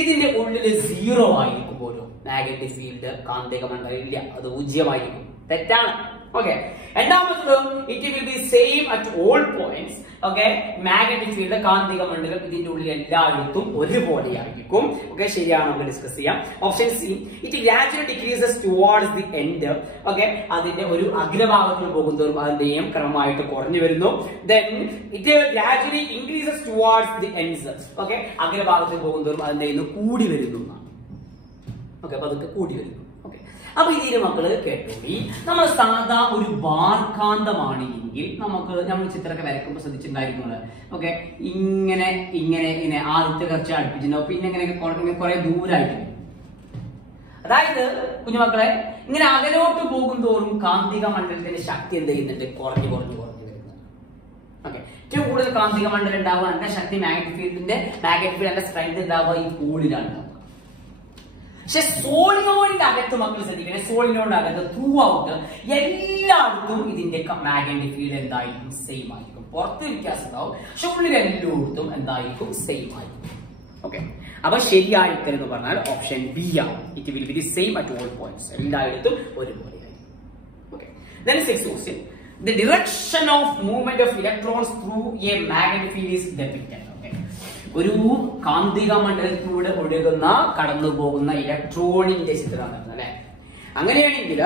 ഇതിന്റെ ഉള്ളിൽ 0 ആയിരിക്കും. പോലും മാഗ്നറ്റിക് ഫീൽഡ്, കാന്തിക മണ്ഡലം ഇല്ല, അത് 0 ആയിരിക്കും. തെറ്റാണ്. ഓക്കെ, രണ്ടാമത്തത് it will be same at all points. Okay, magnetic field, കാന്തിക മണ്ഡലം ഇതിന്റെ ഉള്ളിൽ എല്ലായിടത്തും ഒരുപോലെ ആയിരിക്കും. ഓക്കെ, ശരിയാണ്, നമുക്ക് ഡിസ്കസ് ചെയ്യാം. Option C, it gradually decreases towards the end. Okay, അതിന്റെ ഒരു അഗ്രഭാഗത്തിൽ പോകുന്നതും അതിന്റെയും ക്രമമായിട്ട് കുറഞ്ഞു വരുന്നു. Then it gradually increases towards the ends. Okay, അഗ്രഭാഗത്തിൽ പോകുന്നതും അതിന്റെ കൂടി വരുന്നു. ഓക്കെ, അപ്പൊ അതൊക്കെ കൂടി വരുന്നു. ഓക്കെ, അപ്പൊ ഇതിന് മക്കള് കേട്ടോളി, നമ്മൾ സാധാ ഒരു ബാർകാന്തമാണ് എങ്കിൽ നമ്മൾ ചിത്രമൊക്കെ വരയ്ക്കുമ്പോൾ ശ്രദ്ധിച്ചിട്ടുണ്ടായിരുന്നു. ഓക്കെ, ഇങ്ങനെ ഇങ്ങനെ ഇങ്ങനെ ആദ്യത്തെ കുറച്ച് അടുപ്പിച്ചിട്ടുണ്ടാവും, പിന്നെ ഇങ്ങനെ കുറെ ദൂരമായിട്ട്. അതായത് കുഞ്ഞുമക്കളെ, ഇങ്ങനെ അകലോട്ട് പോകും തോറും കാന്തിക മണ്ഡലത്തിന്റെ ശക്തി എന്ത് ചെയ്യുന്നുണ്ട്? കുറഞ്ഞു കുറഞ്ഞു കുറഞ്ഞു വരുന്നത്. ഓക്കെ, ഏറ്റവും കൂടുതൽ കാന്തിക മണ്ഡലം ഉണ്ടാവുക, അതിന്റെ ശക്തി മാഗ്നറ്റിക് ഫീൽഡിന്റെ അതിന്റെ സ്ട്രെങ്ത് ഉണ്ടാവുക ഈ പോളിലാണ്. പക്ഷെ സോളിനോയിഡിന്റെ അകത്ത് മക്കൾ ശ്രദ്ധിക്കണേ, സോളിനോയിഡിന്റെ അകത്ത് ത്രൂ ഔട്ട് എല്ലായിടത്തും ഇതിന്റെ മാഗ്നറ്റിക് ഫീൽഡ് എന്തായിരിക്കും? സെയിം ആയിരിക്കും. പുറത്ത് വ്യത്യാസം ഉണ്ടാവും, പക്ഷെ ഉള്ളിൽ എല്ലായിടത്തും എന്തായിരിക്കും? സെയിം ആയിരിക്കും. ഓക്കെ, അപ്പൊ ശരിയായ ഉത്തരം എന്ന് പറഞ്ഞാൽ ഓപ്ഷൻ ബി ആണ്. It will be the same at all points, എല്ലായിടത്തും ഒരുപോലെ ആയിരിക്കും. Okay, then next question, the direction of movement of electrons through a magnetic field is depicted. ഒരു കാന്തിക മണ്ഡലത്തിലൂടെ ഒഴുകുന്ന കടന്നു പോകുന്ന ഇലക്ട്രോണിന്റെ ചിത്രമാണ് അല്ലെ. അങ്ങനെയാണെങ്കിൽ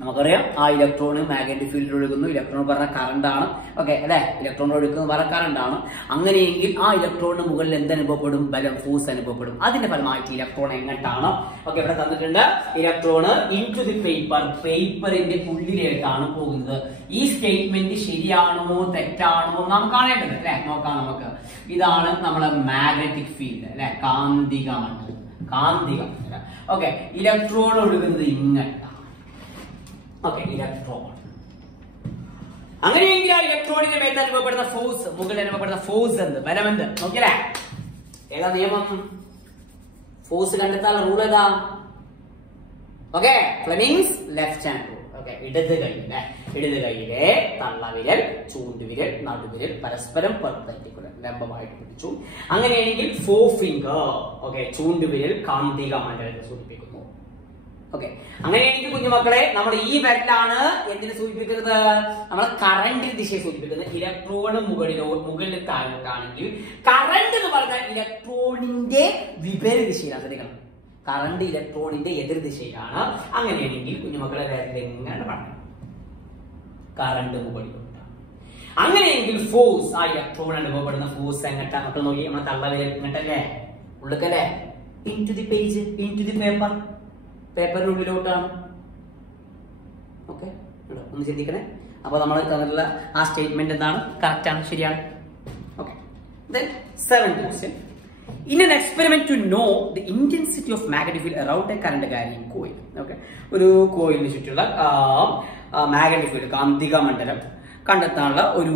നമുക്കറിയാം ആ ഇലക്ട്രോണ് മാഗ്നറ്റിക് ഫീൽഡിൽ ഒഴുകുന്നു. ഇലക്ട്രോൺ പറഞ്ഞ കറണ്ടാണ്. ഓക്കെ അല്ലെ, ഇലക്ട്രോൺ ഒഴുകുന്ന പറഞ്ഞ കറണ്ടാണ്. അങ്ങനെയെങ്കിൽ ആ ഇലക്ട്രോണിന് മുകളിൽ എന്തനുഭവപ്പെടും? ബലം, ഫോഴ്സ് അനുഭവപ്പെടും. അതിന്റെ ഫലമായിട്ട് ഇലക്ട്രോൺ എങ്ങോട്ടാണ്? ഓക്കെ, ഇവിടെ തന്നിട്ടുണ്ട് ഇലക്ട്രോണ് ഇൻടു ദി പേപ്പർ, പേപ്പറിന്റെ ഉള്ളിലേക്കാണ് പോകുന്നത്. ഈ സ്റ്റേറ്റ്മെന്റ് ശരിയാണോ തെറ്റാണോ നാം കാണേണ്ടത് അല്ലെ. നോക്കാം നമുക്ക്. ഇതാണ് നമ്മളെ മാഗ്നറ്റിക് ഫീൽഡ് അല്ലെ, കാന്തിക മണ്ഡലം, കാന്തിക മണ്ഡലം. ഓക്കെ, ഇലക്ട്രോൺ ഒഴുകുന്നത് ഇങ്ങോട്ടാണ്. Okay, electron. അങ്ങനെയെങ്കിൽ ആ ഇലക്ട്രോണിന്റെ മേത്ത് അനുഭവപ്പെടുന്ന ഫോഴ്സ്, മുകളിൽ അനുഭവപ്പെടുന്ന ഫോഴ്സ് എന്ത്? ബലമെന്ത്? നോക്കിയല്ലേ, ഏതാ നിയമം? ഫോഴ്സ് കണ്ടെത്താൻ റൂൾ ഏതാ? Okay, Fleming's left hand rule. Okay, ഇടത് കൈ അല്ലെ, ഇടത് കൈയിലെ തള്ളവിരൽ, ചൂണ്ടുവിരൽ, നടുവിരൽ പരസ്പരം പെർപെൻഡിക്കുലർ, ലംബമായിട്ട് പിടിച്ചു. അങ്ങനെയാണെങ്കിൽ 4 ഫിംഗർ. ഓക്കെ, ചൂണ്ടുവിരൽ കാന്തിക മണ്ഡലത്തെ സൂചിപ്പിക്കുന്നു. ഓക്കെ, അങ്ങനെയാണെങ്കിൽ കുഞ്ഞുമക്കളെ നമ്മൾ ഈ വെല്ലാണ് എന്തിനെ സൂചിപ്പിക്കുന്നത്? നമ്മൾ കറന്റ് ദിശയെ സൂചിപ്പിക്കുന്നത്. ഇലക്ട്രോണ് മുകളിൽ താഴോട്ടാണെങ്കിൽ കറന്റ് എന്ന് പറഞ്ഞാൽ ഇലക്ട്രോണിന്റെ വിപരീത ദിശയിലാണ്. ശ്രദ്ധിക്കണം, കറന്റ് ഇലക്ട്രോണിന്റെ എതിർ ദിശയിലാണ്. അങ്ങനെയാണെങ്കിൽ കുഞ്ഞുമക്കളെ എങ്ങനെ പറഞ്ഞു? കറന്റ് മുകളിലോട്ട്. അങ്ങനെയെങ്കിൽ ഫോഴ്സ്, ആ ഇലക്ട്രോൺ അനുഭവപ്പെടുന്ന ഫോഴ്സ് എങ്ങട്ടാ? മക്കൾ നോക്കി, നമ്മളെ തള്ളവിരൽ ഇങ്ങോട്ടല്ലേ, ഉള്ളിക്കല്ലേ, into the page, into the paper, പേപ്പറിന്റെ ഉള്ളിലോട്ടാണ്. ഓക്കെ, ഒന്ന് ചിന്തിക്കണേ. അപ്പൊ നമ്മൾ തന്നിട്ടുള്ള ആ സ്റ്റേറ്റ്മെന്റ് എന്താണ്? കറക്റ്റ് ആണ്, ശരിയാണ്. Okay, then 7th question. In an experiment to know the intensity of magnetic field around a current carrying coil. Okay, ഒരു കോയിലിന് ചുറ്റുള്ള മാഗ്നറ്റിക് ഫീൽഡ്, കാന്തിക മണ്ഡലം കണ്ടെത്താനുള്ള ഒരു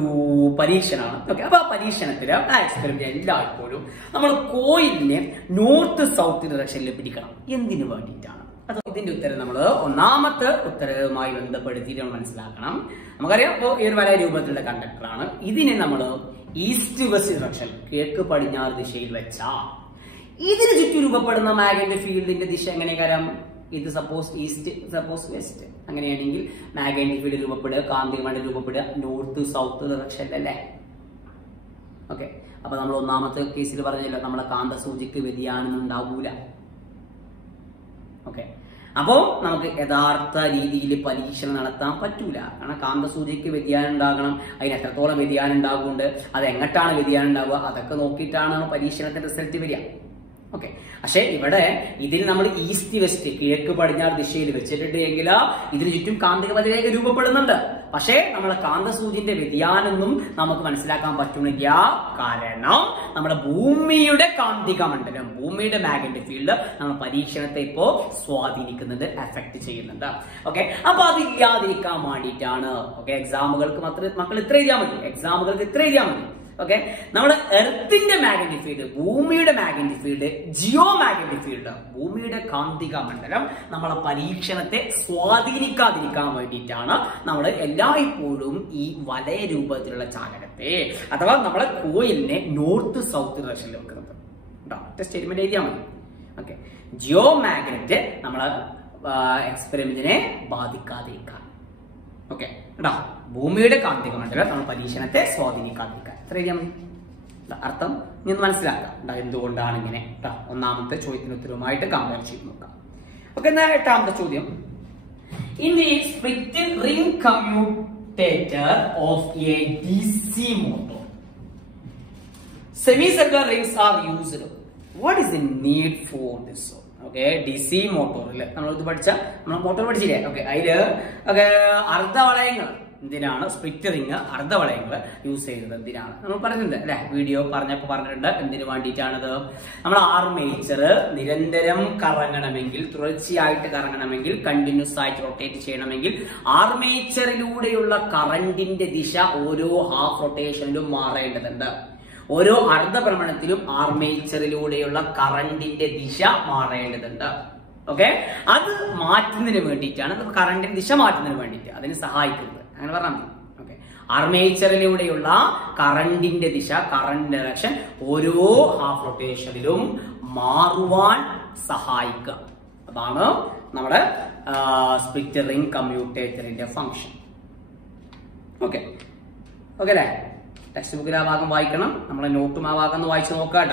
പരീക്ഷണമാണ്. ഓക്കെ, അപ്പൊ ആ പരീക്ഷണത്തില് ആ എക്സ്പെരിമെന്റ് എല്ലായ്പ്പോഴും നമ്മൾ കോയിലിനെ നോർത്ത് സൗത്ത് ഡയറക്ഷനിൽ പിടിക്കണം. എന്തിനു വേണ്ടിയിട്ടാണ്? അത് ഇതിന്റെ ഉത്തരം നമ്മൾ ഒന്നാമത്തെ ഉത്തരവുമായി ബന്ധപ്പെടുത്തിയിട്ട് നമ്മൾ മനസ്സിലാക്കണം. നമുക്കറിയാം, ഇപ്പോൾ ഈ ഒരു വല രൂപത്തിലുള്ള കണ്ടക്ടറാണ്. ഇതിനെ നമ്മൾ ഈസ്റ്റ് വെസ്റ്റ് ഡയറക്ഷൻ, കിഴക്ക് പടിഞ്ഞാറ് ദിശയിൽ വെച്ചാൽ ഇതിന് ചുറ്റും രൂപപ്പെടുന്ന മാഗ്നറ്റിക് ഫീൽഡിന്റെ ദിശ എങ്ങനെയാകാരം? ഇത് സപ്പോസ് ഈസ്റ്റ്, സപ്പോസ് വെസ്റ്റ്. അങ്ങനെയാണെങ്കിൽ മാഗ്നറ്റിക് ഫീൽഡ് രൂപപ്പെടുക, കാന്തിക മണ്ഡലം രൂപപ്പെടുക നോർത്ത് സൗത്ത് ഡയറക്ഷനിലല്ലേ. ഓക്കെ, അപ്പൊ നമ്മൾ ഒന്നാമത്തെ കേസിൽ പറഞ്ഞല്ലോ, നമ്മളെ കാന്തസൂചിക്ക് വ്യതിയാനം ഉണ്ടാവൂല. ഓക്കെ, അപ്പോ നമുക്ക് യഥാർത്ഥ രീതിയിൽ പരീക്ഷണം നടത്താൻ പറ്റൂല. കാരണം കാന്തസൂചിക്ക് വ്യതിയാനം ഉണ്ടാകണം, അതിന് എത്രത്തോളം വ്യതിയാനം ഉണ്ടാകുന്നുണ്ട്, അത് എങ്ങോട്ടാണ് വ്യതിയാനം ഉണ്ടാവുക, അതൊക്കെ നോക്കിയിട്ടാണ് പരീക്ഷണത്തിന്റെ റിസൾട്ട് വരിക. ഓക്കെ. പക്ഷെ ഇവിടെ ഇതിൽ നമ്മൾ ഈസ്റ്റ് വെസ്റ്റ് കിഴക്ക് പടിഞ്ഞാറ് ദിശയിൽ വെച്ചിട്ടുണ്ട് എങ്കിൽ ഇതിന് ചുറ്റും കാന്തിക പഥരേഖ രൂപപ്പെടുന്നുണ്ട്. പക്ഷേ നമ്മളെ കാന്തസൂചിന്റെ വ്യതിയാനമൊന്നും നമുക്ക് മനസ്സിലാക്കാൻ പറ്റുന്നില്ല. കാരണം നമ്മുടെ ഭൂമിയുടെ കാന്തിക മണ്ഡലം, ഭൂമിയുടെ മാഗ്നറ്റിക് ഫീൽഡ് നമ്മുടെ പരീക്ഷണത്തെ ഇപ്പോ സ്വാധീനിക്കുന്നുണ്ട്, എഫക്ട് ചെയ്യുന്നുണ്ട്. ഓക്കെ, അപ്പൊ അത് ഇല്ലാതിരിക്കാൻ വേണ്ടിയിട്ടാണ്. ഓക്കെ, എക്സാമുകൾക്ക് മക്കൾ ഇത്ര എഴുതിയാൽ മതി, എക്സാമുകൾക്ക് ഇത്ര എഴുതിയാൽ മതി. ഓക്കെ, നമ്മുടെ എർത്തിന്റെ മാഗ്നറ്റിക് ഫീൽഡ്, ഭൂമിയുടെ magnetic field, Jio magnetic field, ഭൂമിയുടെ കാന്തിക മണ്ഡലം നമ്മളെ പരീക്ഷണത്തെ സ്വാധീനിക്കാതിരിക്കാൻ വേണ്ടിയിട്ടാണ് നമ്മൾ എല്ലായ്പ്പോഴും ഈ വലയ രൂപത്തിലുള്ള ചാലകത്തെ അഥവാ നമ്മളെ കോയിലിനെ നോർത്ത് സൗത്ത് ഡയറക്ഷനിൽ വെക്കുന്നത്. സ്റ്റേറ്റ്മെന്റ് എഴുതിയാൽ മതി. ഓക്കെ, ജിയോ മാഗ്നറ്റ് നമ്മളെ എക്സ്പെരിമെന്റിനെ ബാധിക്കാതിരിക്കാൻ. ഓക്കെ കേട്ടോ, ഭൂമിയുടെ കാന്തിക മണ്ഡലം നമ്മൾ പരീക്ഷണത്തെ സ്വാധീനിക്കാതിരിക്കാൻ. എത്ര എഴുതിയാൽ മതി? അർത്ഥം ഇനി മനസ്സിലാക്കാം എന്തുകൊണ്ടാണ് ഇങ്ങനെ. ഒന്നാമത്തെ ചോദ്യത്തിന് ഉത്തരവുമായിട്ട് കമ്പയർ ചെയ്ത് നോക്കാം. ഓക്കെ, എട്ടാമത്തെ ചോദ്യം. In the split ring commutator of A DC motor, semicircular rings are used. What is the need for this? Okay, DC മോട്ടോറിൽ നമ്മളിത് നമ്മൾ മോട്ടോർ പഠിച്ചില്ലേ? ഓക്കെ, അതില് അർദ്ധവളയങ്ങൾ എന്തിനാണ്, സ്പ്ലിറ്റ് റിംഗ് അർദ്ധവളയങ്ങൾ യൂസ് ചെയ്യുന്നത് എന്തിനാണ് നമ്മൾ പറഞ്ഞിട്ടുണ്ട് അല്ലെ? വീഡിയോ പറഞ്ഞിട്ടുണ്ട്. എന്തിനു വേണ്ടിയിട്ടാണത്? നമ്മൾ ആർമേച്ചർ നിരന്തരം കറങ്ങണമെങ്കിൽ, തുടർച്ചയായിട്ട് കറങ്ങണമെങ്കിൽ, കണ്ടിന്യൂസ് ആയിട്ട് റൊട്ടേറ്റ് ചെയ്യണമെങ്കിൽ ആർമേച്ചറിലൂടെയുള്ള കറന്റിന്റെ ദിശ ഓരോ ഹാഫ് റൊട്ടേഷനിലും മാറേണ്ടതുണ്ട്. ഓരോ അർദ്ധഭ്രമണത്തിലും ആർമേച്ചറിലൂടെയുള്ള കറന്റിന്റെ ദിശ മാറേണ്ടതുണ്ട്. ഓക്കെ, അത് മാറ്റുന്നതിന് വേണ്ടിയിട്ടാണ്, കറന്റിന്റെ ദിശ മാറ്റുന്നതിന് വേണ്ടിയിട്ട് അതിന് സഹായിക്കുന്നത്. അങ്ങനെ പറഞ്ഞാൽ മതി. ഓക്കെ, ആർമേച്ചറിലൂടെയുള്ള കറന്റിന്റെ ദിശ, കറന്റ് ഡയറക്ഷൻ ഓരോ ഹാഫ് റൊട്ടേഷനിലും മാറുവാൻ സഹായിക്കുക. അതാണ് നമ്മുടെ സ്പ്ലിറ്റ് റിംഗ് കമ്മ്യൂട്ടേറ്ററിന്റെ ഫംഗ്ഷൻ. ഓക്കെ ഓക്കെ അല്ലേ? ടെക്സ്റ്റ് ബുക്കിൽ ആ ഭാഗം വായിക്കണം, നമ്മളെ നോട്ടും ആ ഭാഗം ഒന്ന് വായിച്ചു നോക്കാം.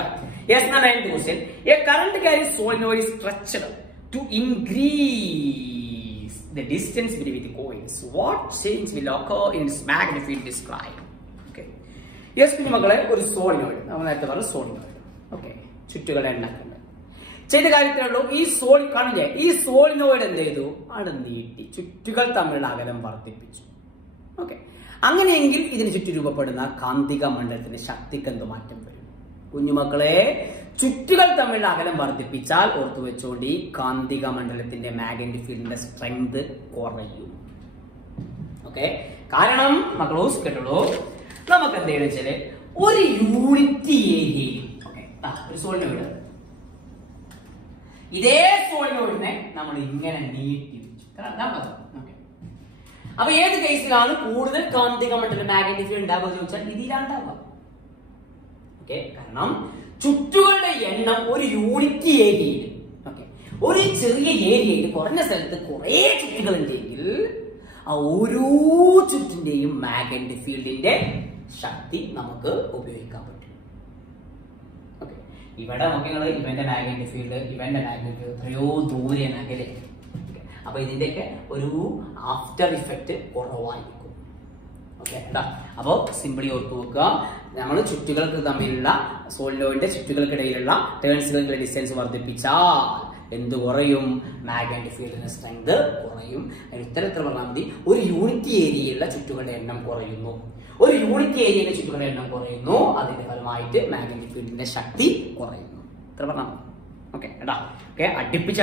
Yes, na 9th question. A current carries solenoid is stretched to increase the distance between the coils. What change will occur in its magnetic field described? Okay. Yes, കുഞ്ഞുമക്കളെ, ഒരു സോളിനോയിഡ്, നമ്മൾ നേരത്തെ പറഞ്ഞ സോളിനോയിഡ്. ഓക്കെ, ചുറ്റുകളുടെ എണ്ണക്കുണ്ട് ചെയ്ത കാര്യത്തിലുള്ളൂ. ഈ കാണില്ലേ, ഈ solenoid എന്ത് ചെയ്തു? അവിടെ നീട്ടി ചുറ്റുകൾ തമ്മിലുള്ള അകലം വർദ്ധിപ്പിച്ചു. ഓക്കെ, അങ്ങനെയെങ്കിൽ ഇതിന് ചുറ്റും രൂപപ്പെടുന്ന കാന്തിക മണ്ഡലത്തിന്റെ ശക്തിക്ക് എന്ത് മാറ്റം വരും? കുഞ്ഞുമക്കളെ, ചുറ്റുകൾ തമ്മിലുള്ള അകലം വർദ്ധിപ്പിച്ചാൽ ഓർത്തു വെച്ചോണ്ട് ഈ കാന്തിക മണ്ഡലത്തിന്റെ മാഗ്നറ്റിക് ഫീൽഡിന്റെ സ്ട്രെങ്ത് കുറയും. ഓക്കെ, കാരണം മക്കളോസ് കേട്ടുള്ളൂ, നമുക്ക് എന്ത് ചെയ്യണം വെച്ചാല് ഒരു യൂണിറ്റ് ഏരിയയിൽ ഒരു സോളിനോയിഡ്, ഇതേ സോളിനോയിഡിനെ നമ്മൾ ഇങ്ങനെ നീട്ടി വെച്ചു. അപ്പൊ ഏത് കേസിലാണ് കൂടുതൽ കാന്തിക മണ്ഡലം മാഗ്നറ്റിക് ഫീൽഡ് ഉണ്ടാവുക ചോദിച്ചാൽ ഇതിലാണ് ഉണ്ടാവുക. ഓക്കെ, കാരണം ചുറ്റുകളുടെ എണ്ണം ഒരു യൂണിറ്റ് ഏരിയയിൽ, ഓക്കെ, ഒരു ചെറിയ ഏരിയയിൽ കുറഞ്ഞ സ്ഥലത്ത് കുറെ ചുറ്റുകൾ ഉണ്ടെങ്കിൽ ആ ഓരോ ചുറ്റിന്റെയും മാഗ്നറ്റിക് ഫീൽഡിന്റെ ശക്തി നമുക്ക് ഉപയോഗിക്കാൻ പറ്റും. ഓക്കെ, ഇവിടെ നോക്കിയാൽ ഇവന്റെ മാഗ്നറ്റിക് ഫീൽഡ്, ഇവന്റെ മാഗ്നറ്റിക് ഫീൽഡ് എത്രയോ ദൂരെയാണ്, അകലെ. അപ്പൊ ഇതിന്റെയൊക്കെ ഒരു ആഫ്റ്റർ ഇഫക്റ്റ് കുറവായിരിക്കും. ഓക്കെ, അപ്പോ സിംപിളി ഓർത്തു വെക്കുക, നമ്മൾ ചുറ്റുകൾക്ക് തമ്മിലുള്ള സോളിനോയിഡിന്റെ ചുറ്റുകൾക്കിടയിലുള്ള ടേൺസുകളുടെ ഡിസ്റ്റൻസ് വർദ്ധിപ്പിച്ചാൽ എന്ത് കുറയും? മാഗ്നറ്റിക് ഫീൽഡിന്റെ സ്ട്രെങ്ത് കുറയും. അതിന് ഉത്തരത്തിൽ പറഞ്ഞാൽ മതി, ഒരു യൂണിറ്റ് ഏരിയയിലുള്ള ചുറ്റുകളുടെ എണ്ണം കുറയുന്നു. ഒരു യൂണിറ്റ് ഏരിയയിലെ ചുറ്റുകളുടെ എണ്ണം കുറയുന്നു, അതിന്റെ ഫലമായിട്ട് മാഗ്നറ്റിക് ഫീൽഡിന്റെ ശക്തി കുറയുന്നു. ഇത്ര പറഞ്ഞാൽ മതി. ഓക്കെ കേട്ടാ. ഓക്കെ, അടുപ്പിച്ച്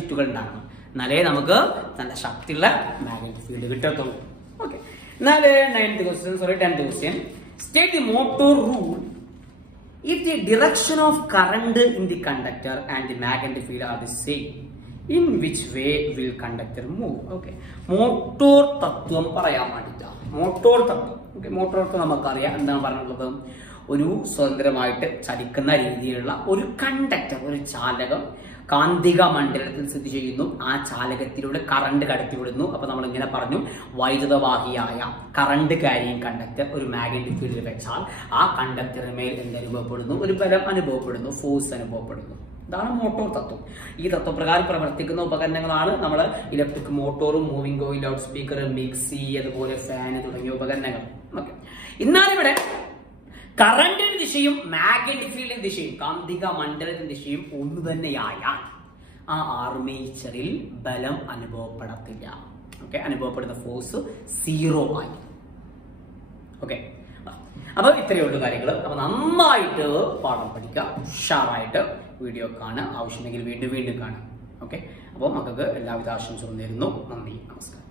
ചുറ്റുകൾ ഉണ്ടാകണം, എന്നാലേ നമുക്ക് നല്ല ശക്തിയുള്ള മാഗ്നറ്റിക് ഫീൽഡ് കിട്ടത്തുള്ളൂ. ഓക്കെ, എന്നാല് 10th question. State the motor rule if the direction of current in the conductor and the magnetic field are the same. In which way will conductor move? Okay, motor തത്വം പറയാൻ വേണ്ടിട്ടാ. Motor തത്വം. Okay, motor തത്വം നമുക്കറിയാം എന്താണ് പറഞ്ഞുള്ളത്. ഒരു സ്വതന്ത്രമായിട്ട് ചലിക്കുന്ന രീതിയിലുള്ള ഒരു കണ്ടക്ടർ, ഒരു ചാലകം കാന്തിക മണ്ഡലത്തിൽ സ്ഥിതി ചെയ്യുന്നു. ആ ചാലകത്തിലൂടെ കറണ്ട് കടത്തിവിടുന്നു. അപ്പൊ നമ്മൾ ഇങ്ങനെ പറഞ്ഞു, വൈദ്യുതവാഹിയായ കറണ്ട് ക്യാരിയിങ് കണ്ടക്ടർ ഒരു മാഗ്നറ്റിക് ഫീൽഡിൽ വെച്ചാൽ ആ കണ്ടക്ടറിന്മേൽ അനുഭവപ്പെടുന്നു, ഒരു ബലം അനുഭവപ്പെടുന്നു, ഫോഴ്സ് അനുഭവപ്പെടുന്നു. ഇതാണ് മോട്ടോർ തത്വം. ഈ തത്വപ്രകാരം പ്രവർത്തിക്കുന്ന ഉപകരണങ്ങളാണ് നമ്മൾ ഇലക്ട്രിക് മോട്ടോറും, moving coil, loudspeaker, mixie, അതുപോലെ ഫാൻ തുടങ്ങിയ ഉപകരണങ്ങൾ. ഓക്കെ, എന്നാൽ ഇവിടെ കറന്റിന്റെ ദിശയും മാഗ്നറ്റിക് ഫീൽഡിന്റെ ദിശയും കാന്തിക മണ്ഡലത്തിന്റെ ദിശയും ഒന്ന് തന്നെയായാൽ ആ ആർമേച്ചറിൽ ബലം അനുഭവപ്പെടത്തില്ല. ഓക്കെ, അനുഭവപ്പെടുന്ന ഫോഴ്സ് 0 ആയി. ഓക്കെ, അപ്പൊ ഇത്രയേ ഉള്ളൂ കാര്യങ്ങൾ. അപ്പൊ നന്നായിട്ട് പാഠം പഠിക്കുക, ഉഷാറായിട്ട് വീഡിയോ കാണുക, ആവശ്യമെങ്കിൽ വീണ്ടും കാണുക. ഓക്കെ, അപ്പോൾ മക്കൾക്ക് എല്ലാവിധ ആശംസകളും നേരുന്നു. നന്ദി, നമസ്കാരം.